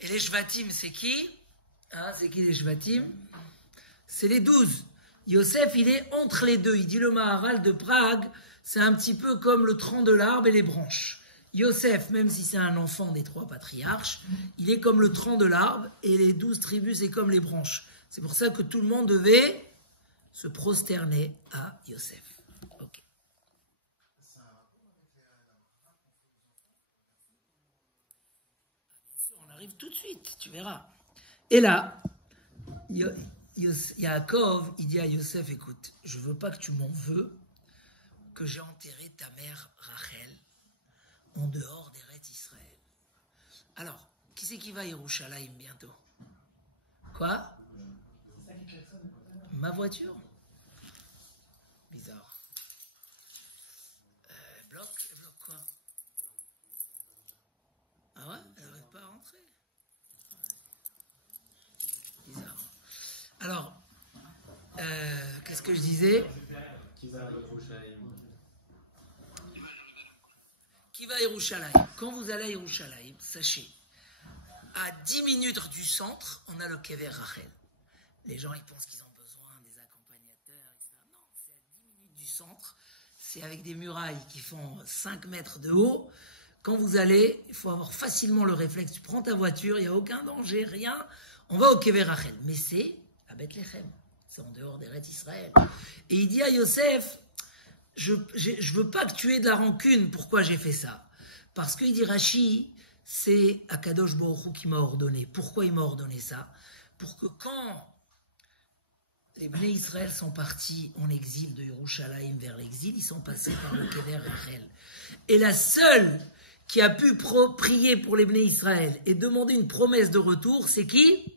Et les Shvatim, c'est qui? Hein, c'est qui les Shvatim? C'est les 12. Yosef, il est entre les deux. Il dit le Maharal de Prague, c'est un petit peu comme le tronc de l'arbre et les branches. Yosef, même si c'est un enfant des 3 patriarches, il est comme le tronc de l'arbre et les 12 tribus, c'est comme les branches. C'est pour ça que tout le monde devait se prosterner à Yosef. Ok. On arrive tout de suite, tu verras. Et là, Yaakov, il dit à Yosef, écoute, je veux pas que tu m'en veux, que j'ai enterré ta mère Rachel en dehors d'Eretz Israël. Alors, qui c'est qui va à Yerushalayim bientôt? Quoi? Ma voiture? Bizarre. Elle bloque quoi? Ah ouais? Elle n'arrive pas à rentrer? Bizarre. Alors, qu'est-ce que je disais? Qui va à Yerushalayim? Quand vous allez à Yerushalayim, sachez, à 10 minutes du centre, on a le Kever Rachel. Les gens, ils pensent qu'ils ont besoin des accompagnateurs, etc. Non, c'est à 10 minutes du centre. C'est avec des murailles qui font 5 mètres de haut. Quand vous allez, il faut avoir facilement le réflexe. Tu prends ta voiture, il n'y a aucun danger, rien. On va au Kever Rachel. Mais c'est à Bethléem. C'est en dehors d'Eretz Israël. Et il dit à Yosef, je veux pas que tu aies de la rancune. Pourquoi j'ai fait ça? Parce qu'il dit Rashi, c'est Akadosh Baruch Hu qui m'a ordonné. Pourquoi il m'a ordonné ça? Pour que quand les Bnei Israël sont partis en exil de Yerushalayim vers l'exil, ils sont passés par le Kever Rachel. Et la seule qui a pu prier pour les Bnei Israël et demander une promesse de retour, c'est qui?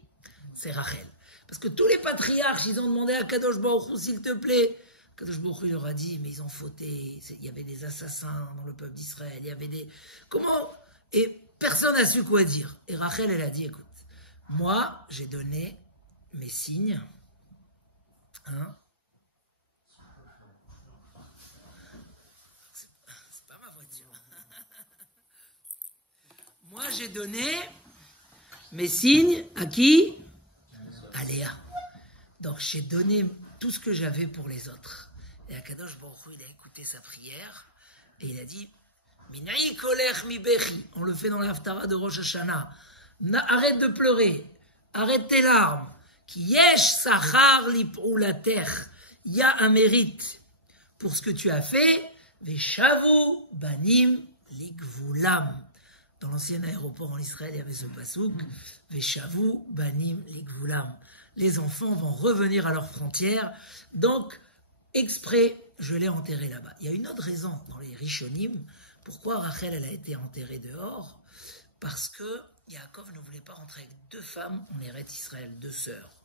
C'est Rachel. Parce que tous les patriarches, ils ont demandé à Kadosh Baruch Hu, s'il te plaît. Kadosh Baruch Hu leur a dit, mais ils ont fauté. Il y avait des assassins dans le peuple d'Israël. Il y avait des... Comment? Et personne n'a su quoi dire. Et Rachel, elle a dit, écoute, moi, j'ai donné mes signes. Hein? C'est pas ma voiture. Moi, j'ai donné mes signes à qui? À Léa. Donc, j'ai donné tout ce que j'avais pour les autres. Et Akadosh Baruch Hu, il a écouté sa prière et il a dit Minaï kolech mi bechi. On le fait dans l'Haftara de Rosh Hashanah. Arrête de pleurer. Arrête tes larmes. Ki yesh sachar lip'ulater. Il y a un mérite pour ce que tu as fait. Veshavu banim ligvulam. Dans l'ancien aéroport en Israël, il y avait ce pasouk. Veshavu banim ligvulam. Les enfants vont revenir à leurs frontières. Donc, exprès, je l'ai enterré là-bas. Il y a une autre raison dans les Rishonim. Pourquoi Rachel, elle a été enterrée dehors? Parce que Yaakov ne voulait pas rentrer avec 2 femmes en Eretz Israël, 2 sœurs.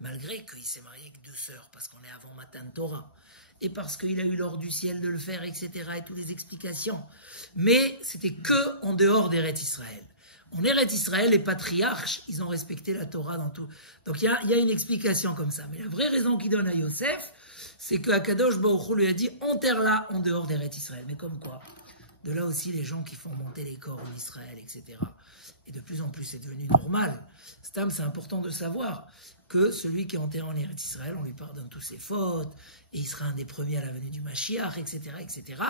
Malgré qu'il s'est marié avec 2 sœurs, parce qu'on est avant Matan Torah. Et parce qu'il a eu l'ordre du ciel de le faire, etc. Et toutes les explications. Mais c'était que en dehors d'Eretz Israël. En Eretz Israël, les patriarches, ils ont respecté la Torah dans tout. Donc il y a une explication comme ça. Mais la vraie raison qu'il donne à Yosef, c'est que Akadosh Baruch Hu lui a dit enterre-la en dehors d'Eretz Israël. Mais comme quoi? De là aussi les gens qui font monter les corps en Israël, etc. Et de plus en plus, c'est devenu normal. Stam, c'est important de savoir que celui qui est enterré en Eretz Israël, on lui pardonne toutes ses fautes, et il sera un des premiers à la venue du Mashiach, etc., etc.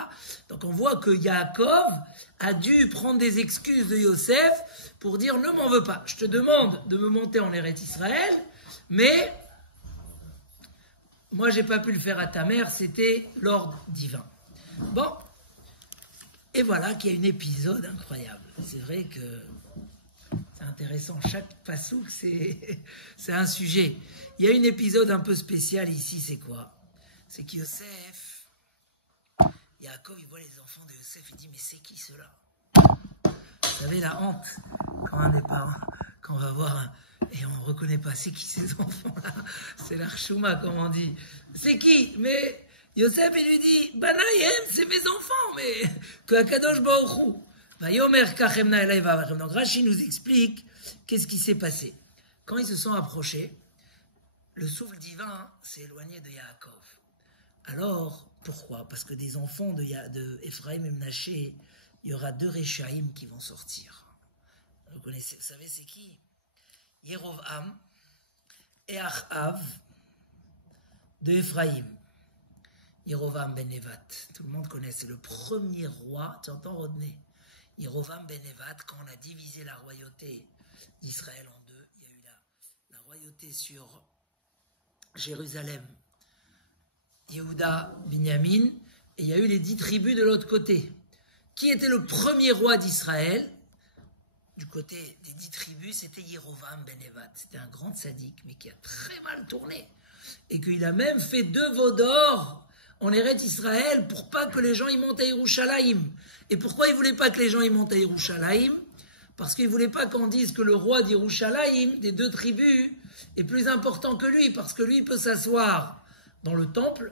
Donc on voit que Yaakov a dû prendre des excuses de Yosef pour dire ne m'en veux pas. Je te demande de me monter en Eretz Israël, mais moi j'ai pas pu le faire à ta mère, c'était l'ordre divin. Bon. Et voilà qu'il y a un épisode incroyable. C'est vrai que c'est intéressant. Chaque pasouk, c'est un sujet. Il y a un épisode un peu spécial ici, c'est quoi? C'est que Yosef, Yaakov, il voit les enfants de Yosef, il dit, mais c'est qui ceux-là? Vous savez, la honte, quand un des parents, quand on va voir et on ne reconnaît pas, c'est qui ces enfants-là? C'est l'Archouma, comme on dit. C'est qui? Mais Yosef, il lui dit, Banayem, c'est mes enfants, mais que Akadosh Baruch Hu. Vayomer kachemna elay vavachem. Donc Rashi nous explique qu'est-ce qui s'est passé. Quand ils se sont approchés, le souffle divin s'est éloigné de Yaakov. Alors, pourquoi? Parce que des enfants de Ephraim et Menaché, il y aura 2 Réchaïm qui vont sortir. connaissez, vous savez c'est qui? Yerovam et Achav de Ephraïm. Yerovam ben Nevat, tout le monde connaît, c'est le premier roi, tu entends Rodney? Yerovam ben Nevat, quand on a divisé la royauté d'Israël en deux, il y a eu la royauté sur Jérusalem, Yehuda, Binyamin, et il y a eu les 10 tribus de l'autre côté. Qui était le premier roi d'Israël? Du côté des 10 tribus, c'était Yerovam ben Nevat. C'était un grand sadique, mais qui a très mal tourné. Et qu'il a même fait 2 veaux d'or en Eretz Israël pour pas que les gens y montent à Yerushalayim. Et pourquoi il voulait pas que les gens y montent à Yerushalayim? Parce qu'il voulait pas qu'on dise que le roi d'Yerushalayim, des 2 tribus, est plus important que lui, parce que lui peut s'asseoir dans le temple.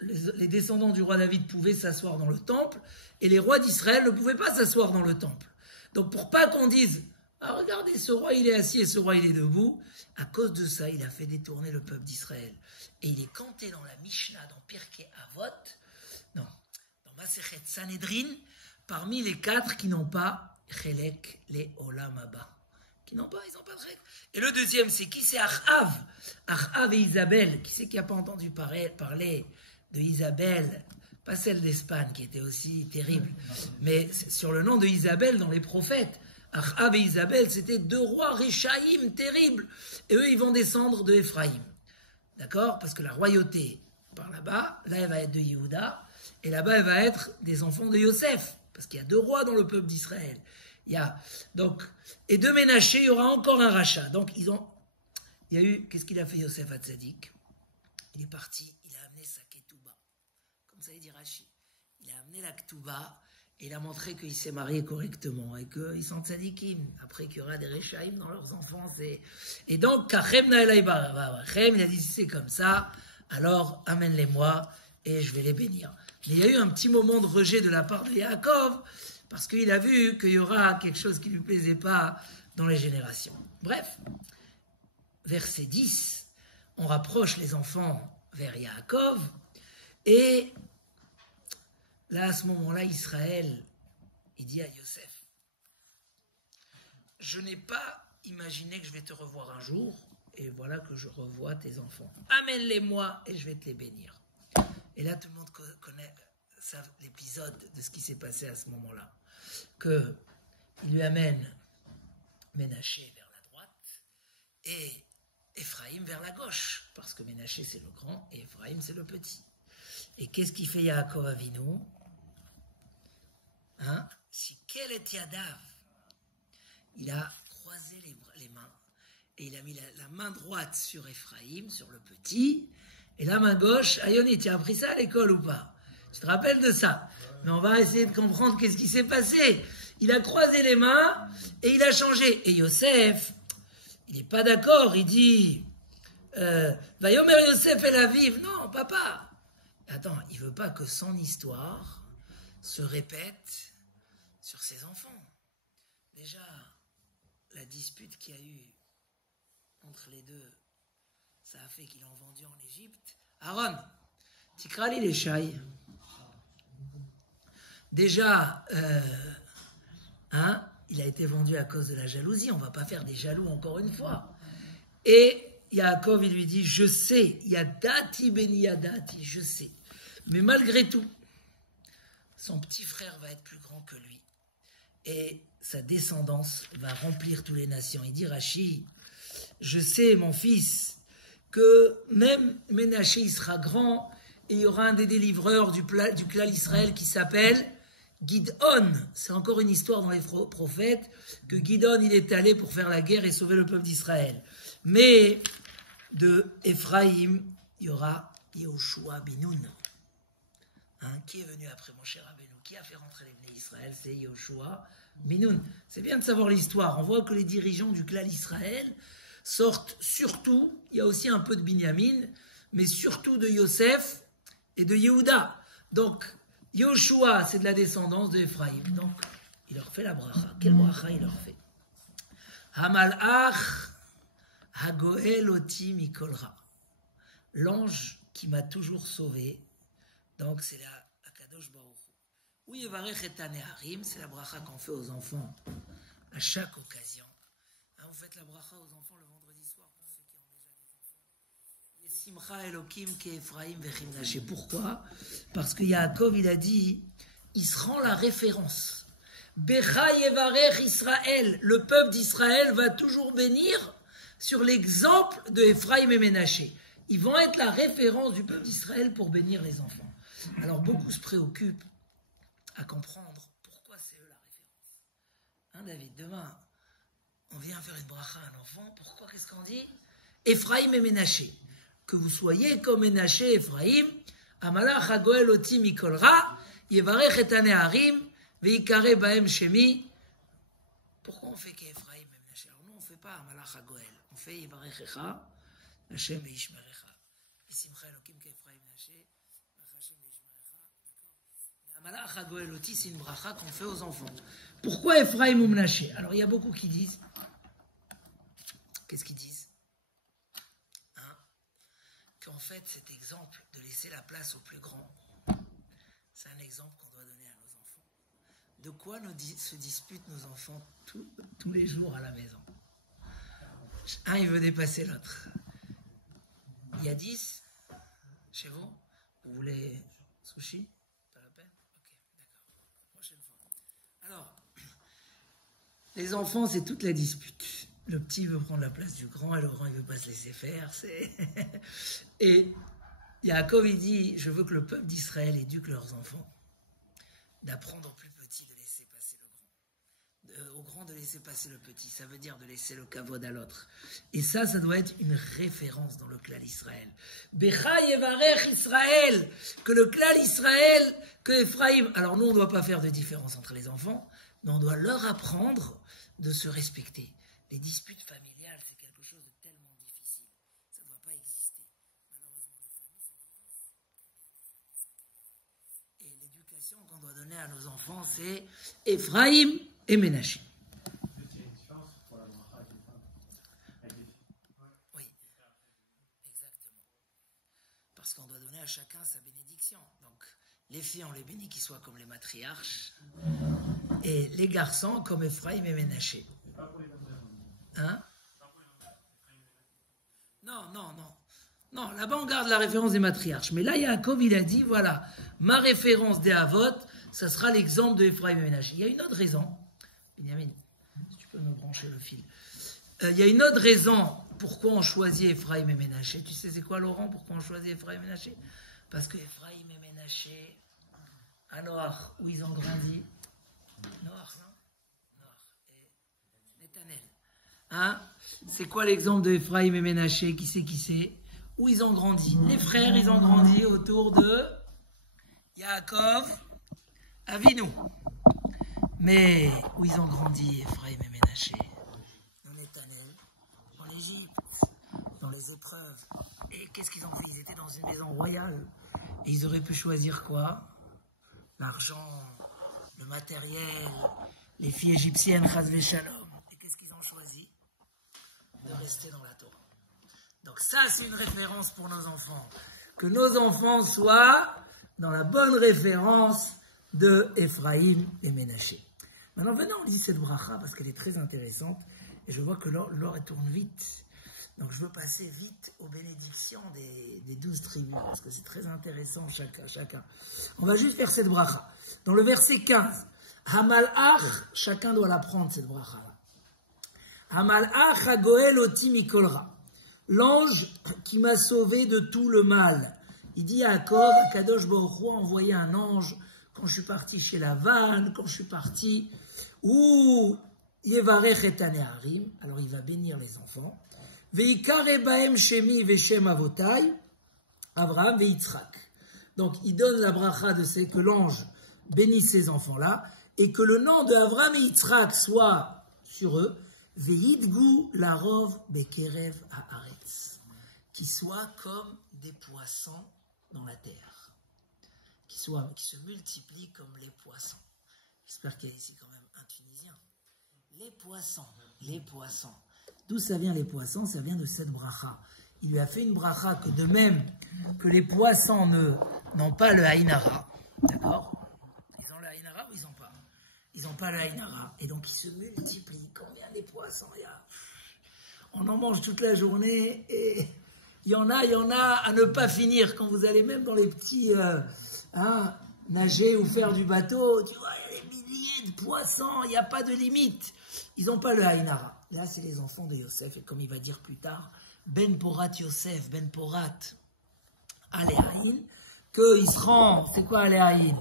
Les descendants du roi David pouvaient s'asseoir dans le temple, et les rois d'Israël ne pouvaient pas s'asseoir dans le temple. Donc pour pas qu'on dise « Ah, regardez, ce roi il est assis et ce roi il est debout », à cause de ça, il a fait détourner le peuple d'Israël. Et il est canté dans la Mishnah, dans Pirkei Avot, non, dans Masechet Sanhedrin, parmi les 4 qui n'ont pas Chelek les Olam Haba. Qui n'ont pas, ils n'ont pas de règle. Et le deuxième, c'est qui? C'est Achav. Achav et Isabelle. Qui c'est qui n'a pas entendu parler de Isabelle? Pas celle d'Espagne, qui était aussi terrible. Mais sur le nom de Isabelle dans les prophètes. Achav et Isabelle, c'était 2 rois Réchaïm terribles. Et eux, ils vont descendre de Ephraïm. D'accord? Parce que la royauté, par là-bas, là, elle va être de Yehuda. Et là-bas, elle va être des enfants de Yosef. Parce qu'il y a 2 rois dans le peuple d'Israël. Donc, et de Ménaché, il y aura encore un rachat. Donc, il y a eu, qu'est-ce qu'il a fait Yosef Hatzadik? Il est parti, il a amené sa ketouba. Comme ça, il dit Rashi. Il a amené la ketouba et il a montré qu'il s'est marié correctement et qu'ils sont tzadikim. Après, qu'il y aura des réchaïm dans leurs enfants. Et donc, Kachem Naelaïba, il a dit si c'est comme ça, alors amène-les-moi et je vais les bénir. Mais il y a eu un petit moment de rejet de la part de Yaakov, parce qu'il a vu qu'il y aura quelque chose qui ne lui plaisait pas dans les générations. Bref, verset 10, on rapproche les enfants vers Yaakov, et là, à ce moment-là, Israël, il dit à Yosef, je n'ai pas imaginé que je vais te revoir un jour, et voilà que je revois tes enfants. Amène-les-moi et je vais te les bénir. Et là, tout le monde connaît l'épisode de ce qui s'est passé à ce moment-là. qu'il lui amène Ménaché vers la droite et Ephraïm vers la gauche, parce que Ménaché c'est le grand et Ephraïm c'est le petit. Et qu'est-ce qu'il fait Yaakov Avinu? Si quel est Yadav? Il a croisé les mains et il a mis la main droite sur Ephraïm, sur le petit, et la main gauche, Ayoni, tu as appris ça à l'école ou pas? Tu te rappelles de ça? Mais on va essayer de comprendre qu'est-ce qui s'est passé. Il a croisé les mains et il a changé. Et Yosef, il n'est pas d'accord. Il dit, Vayomer Yosef el Aviv. Non, papa. Attends, il veut pas que son histoire se répète sur ses enfants. Déjà, la dispute qu'il y a eu entre les deux, ça a fait qu'ils l'ont vendu en Égypte. Aaron, tikrali les shaïs. Déjà, il a été vendu à cause de la jalousie. On ne va pas faire des jaloux encore une fois. Et Yaakov, il lui dit, je sais, Yadati ben Yadati, je sais. Mais malgré tout, son petit frère va être plus grand que lui. Et sa descendance va remplir toutes les nations. Il dit, Rashi, je sais, mon fils, que même Ménaché, il sera grand, et il y aura un des délivreurs du clan Israël qui s'appelle Gidon. C'est encore une histoire dans les prophètes, que Gidon, il est allé pour faire la guerre et sauver le peuple d'Israël. Mais de Ephraïm, il y aura Yehoshua Binoun, qui est venu après mon cher Rabbeinu, qui a fait rentrer les Bnei Israël, c'est Yehoshua Binoun. C'est bien de savoir l'histoire. On voit que les dirigeants du clan Israël sortent surtout, il y a aussi un peu de Binyamin, mais surtout de Yosef et de Yehuda. Donc, Yehoshua, c'est de la descendance de Ephraïm. Donc, il leur fait la bracha. Quelle bracha il leur fait? Hamalach hagoel oti mikol ra. L'ange qui m'a toujours sauvé. Donc, c'est la Akadosh Baruch Hu. Ou yevarech et haneharim, c'est la bracha qu'on fait aux enfants à chaque occasion. Hein, vous faites la bracha aux enfants le vendredi soir pour ceux qui ont déjà des enfants. Yesimcha Elokim ke'Ephraim vechim Menashe. Pourquoi? Parce que Yaakov, il a dit, il se rend la référence. Becha yevarech Israël, le peuple d'Israël va toujours bénir sur l'exemple de Ephraim et Ménaché. Ils vont être la référence du peuple d'Israël pour bénir les enfants. Alors beaucoup se préoccupent à comprendre pourquoi c'est eux la référence. Hein, David, demain, on vient faire une bracha à un enfant. Pourquoi? Qu'est-ce qu'on dit? Ephraim et Ménaché. Que vous soyez comme Ménaché et Ephraim. Amalach hagoel oti mikol ra, yevarech et haneharim, veikare bahem shemi. Pourquoi on fait qu'Ephraim et Ménaché? Alors nous, on ne fait pas Amalach hagoel. On fait yevarech echa, Hashem veishmerecha. Yesimcha elokim ke'Ephraim Ménaché, Hashem veishmerecha. Mais Amalach hagoel oti, c'est une bracha qu'on fait aux enfants. Pourquoi Ephraim ou Ménaché? Alors il y a beaucoup qui disent. Qu'est-ce qu'ils disent? Qu'en fait, cet exemple de laisser la place aux plus grands, c'est un exemple qu'on doit donner à nos enfants. De quoi se disputent nos enfants tous les jours à la maison? Un, il veut dépasser l'autre. Il y a 10 chez vous? Vous voulez sushi? Pas la peine? Ok, d'accord. Prochaine fois. Alors, les enfants, c'est toute la dispute. Le petit veut prendre la place du grand et le grand, il veut pas se laisser faire. Et Yaakov, il dit, je veux que le peuple d'Israël éduque leurs enfants, d'apprendre au plus petit de laisser passer le grand. Au grand de laisser passer le petit, ça veut dire de laisser le kavod à l'autre. Et ça doit être une référence dans le clan Israël. Becha yevarech Israël, que le clan Israël, que Ephraim. Alors nous, on ne doit pas faire de différence entre les enfants, mais on doit leur apprendre de se respecter. Les disputes familiales, c'est quelque chose de tellement difficile. Ça ne doit pas exister. Malheureusement, les familles se divisent. Et l'éducation qu'on doit donner à nos enfants, c'est Ephraim et Ménaché. Oui, exactement. Parce qu'on doit donner à chacun sa bénédiction. Donc, les filles, on les bénit qu'ils soient comme les matriarches. Et les garçons, comme Ephraim et Ménaché. Hein? Non, là-bas on garde la référence des matriarches. Mais là, Yaakov, il a dit, voilà, ma référence des Havot, ça sera l'exemple de Ephraim et Ménaché. Il y a une autre raison. Benjamin, si tu peux me brancher le fil. Il y a une autre raison pourquoi on choisit Ephraim et Ménaché. Tu sais c'est quoi, Laurent, pourquoi on choisit Ephraim et Ménaché? Parce que Ephraim et Ménaché, à Noach, où ils ont grandi, Noach, non? Noach et Netanel. Hein? C'est quoi l'exemple de Ephraim et Ménaché? Qui c'est? Où ils ont grandi? Les frères, ils ont grandi autour de Yaakov, Avinu. Mais où ils ont grandi, Ephraim et Ménaché? Dans Netanel, en Égypte, dans les épreuves. Et qu'est-ce qu'ils ont fait? Ils étaient dans une maison royale. Et ils auraient pu choisir quoi? L'argent, le matériel, les filles égyptiennes, Chas v'Shalom. Et qu'est-ce qu'ils ont choisi? De rester dans la Torah. Donc ça, c'est une référence pour nos enfants. Que nos enfants soient dans la bonne référence de Ephraim et Ménaché. Maintenant, venez, on lit cette bracha parce qu'elle est très intéressante. Et je vois que l'or tourne vite. Donc je veux passer vite aux bénédictions des 12 tribus. Parce que c'est très intéressant chacun. On va juste faire cette bracha. Dans le verset 15, Hamalach, chacun doit la prendre cette bracha-là. Hamalach hagoel oti mikol ra. L'ange qui m'a sauvé de tout le mal. Il dit à Yaakov, Kadosh Baruch Hu a envoyé un ange quand je suis parti chez Lavan, quand je suis parti, où Yevarech et haneharim, alors il va bénir les enfants. Veikare bahem shemi veshem avotai, Abraham veitzrak. Donc il donne la bracha de c'est que l'ange bénisse ces enfants-là, et que le nom de Abraham et Yitzhak soit sur eux. Veidgu larov bekerev haaretz, qui soient comme des poissons dans la terre, qui se multiplient comme les poissons. J'espère qu'il y a ici quand même un Tunisien. Les poissons. D'où ça vient les poissons? Ça vient de cette bracha. Il lui a fait une bracha que de même que les poissons n'ont pas le haïnara, d'accord? Ils ont le haïnara ou ils n'ont pas? ils n'ont pas le Haïnara. Et donc, ils se multiplient. Combien des poissons il y a? On en mange toute la journée et il y en a à ne pas finir. Quand vous allez même dans les petits nager ou faire du bateau, tu vois, il y a des milliers de poissons, il n'y a pas de limite. Ils n'ont pas le Haïnara. Là, c'est les enfants de Yosef. Et comme il va dire plus tard, Ben Porat Yosef, Ben Porat Aléaïn, qu'ils seront, c'est quoi Aléaïn?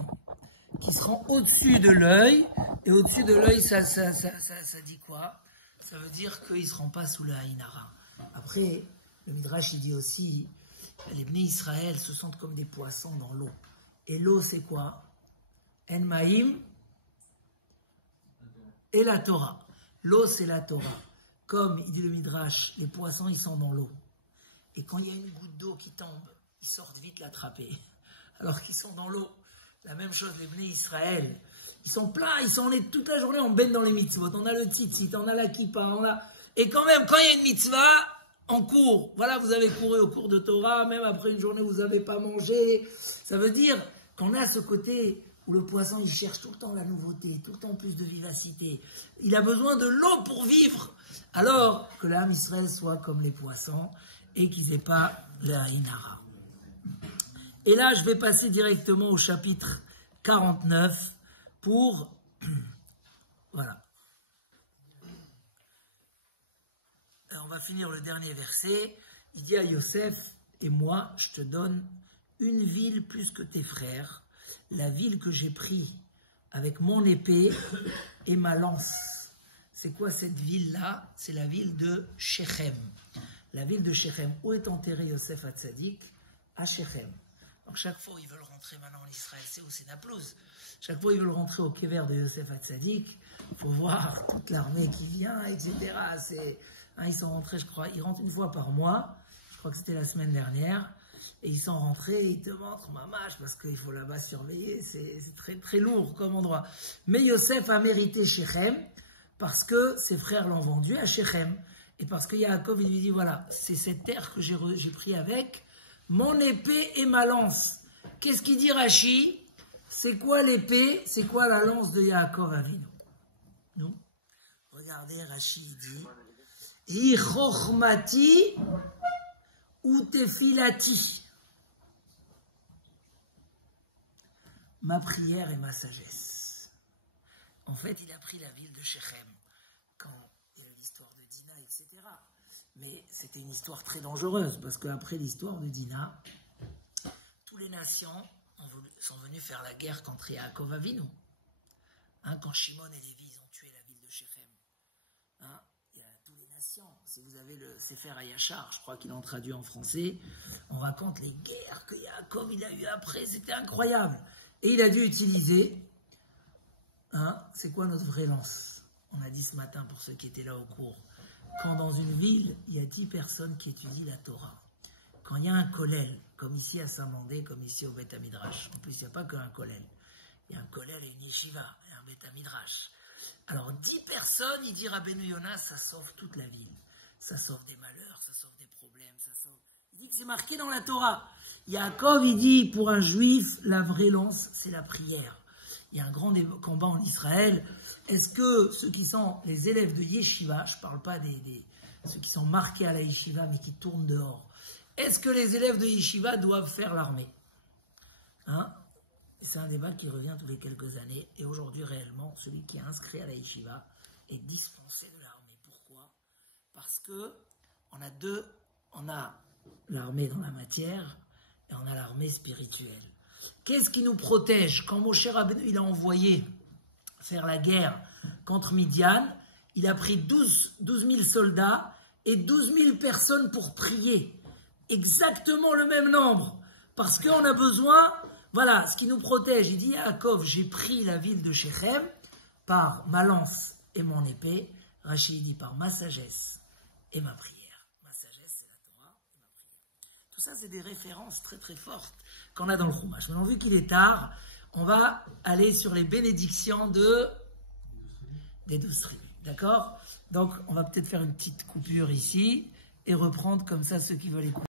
Qui seront au-dessus de l'œil. Et au-dessus de l'œil, ça dit quoi? Ça veut dire qu'ils ne seront pas sous le Haïnara. Après, le Midrash, il dit aussi, les Bnei Israël se sentent comme des poissons dans l'eau. Et l'eau, c'est quoi? En Maïm et la Torah. L'eau, c'est la Torah. Comme il dit le Midrash, les poissons, ils sont dans l'eau. Et quand il y a une goutte d'eau qui tombe, ils sortent vite l'attraper. Alors qu'ils sont dans l'eau. La même chose, les Bnei Israël. Ils sont pleins, ils sont toute la journée, on baigne dans les mitzvot. On a le tzitzit, on a la kippa, Et quand même, quand il y a une mitzvah, on court. Voilà, vous avez couru au cours de Torah, même après une journée, vous n'avez pas mangé. Ça veut dire qu'on a ce côté où le poisson, il cherche tout le temps la nouveauté, tout le temps plus de vivacité. Il a besoin de l'eau pour vivre. Alors que l'âme Israël soit comme les poissons et qu'ils n'aient pas le Haïnara. Et là, je vais passer directement au chapitre 49 pour... Voilà. Alors, on va finir le dernier verset. Il dit à Yosef, et moi, je te donne une ville plus que tes frères, la ville que j'ai prise avec mon épée et ma lance. C'est quoi cette ville-là? C'est la ville de Shechem. La ville de Shechem. Où est enterré Yosef Hatzadik? À Shechem. Donc chaque fois ils veulent rentrer maintenant en Israël, c'est où? C'est Naplouse. Chaque fois ils veulent rentrer au kever de Yosef Hatzadik, il faut voir toute l'armée qui vient, etc. Ils sont rentrés, je crois, ils rentrent une fois par mois, je crois que c'était la semaine dernière, et ils sont rentrés, ils te montrent mamache, parce qu'il faut là-bas surveiller, c'est très, très lourd comme endroit. Mais Yosef a mérité Shechem, parce que ses frères l'ont vendu à Shechem, et parce que Yaakov, il lui dit, voilà, c'est cette terre que j'ai pris avec mon épée et ma lance. Qu'est-ce qu'il dit Rashi? C'est quoi l'épée? C'est quoi la lance de Yaakov Avinu? Non? Regardez, Rashi dit Hi chochmati ou tefilati. Ma prière et ma sagesse. En fait, il a pris la ville de Shechem quand il y a eu l'histoire de Dina, etc. Mais c'était une histoire très dangereuse, parce qu'après l'histoire de Dina, toutes les nations sont venues faire la guerre contre Yaakov Avinu. Quand Shimon et Lévi ils ont tué la ville de Shechem. Il y a toutes les nations. Si vous avez le Sefer Hayachar, je crois qu'il en traduit en français, on raconte les guerres que Yaakov il a eues après, c'était incroyable. Et il a dû utiliser, c'est quoi notre vraie lance? On a dit ce matin pour ceux qui étaient là au cours. Quand dans une ville, il y a 10 personnes qui étudient la Torah, quand il y a un kollel, comme ici à Saint-Mandé, comme ici au Beth Midrash, en plus il n'y a pas qu'un kollel, il y a un kollel et une yeshiva, et un Beth Midrash. Alors 10 personnes, il dit Rabbeinu Yonah, ça sauve toute la ville. Ça sauve des malheurs, ça sauve des problèmes, ça sauve... Il dit que c'est marqué dans la Torah. Yaakov, il dit, pour un juif, la vraie lance, c'est la prière. Il y a un grand combat en Israël. Est-ce que ceux qui sont les élèves de Yeshiva, je ne parle pas ceux qui sont marqués à la Yeshiva mais qui tournent dehors, est-ce que les élèves de Yeshiva doivent faire l'armée? C'est un débat qui revient tous les quelques années. Et aujourd'hui, réellement, celui qui est inscrit à la Yeshiva est dispensé de l'armée. Pourquoi? Parce que on a l'armée dans la matière et on a l'armée spirituelle. Qu'est-ce qui nous protège? Quand Moshe Rabbeinu il a envoyé faire la guerre contre Midian, il a pris 12 000 soldats et 12 000 personnes pour prier. Exactement le même nombre. Parce qu'on a besoin, voilà, ce qui nous protège. Il dit à Yaakov, j'ai pris la ville de Shechem par ma lance et mon épée. Rashi dit par ma sagesse et ma prière. Ma sagesse, c'est la Torah et ma prière. Tout ça, c'est des références très très fortes qu'on a dans le Chumash. Maintenant, vu qu'il est tard, on va aller sur les bénédictions des 12 tribus. D'accord? Donc, on va peut-être faire une petite coupure ici et reprendre comme ça ceux qui veulent écouter.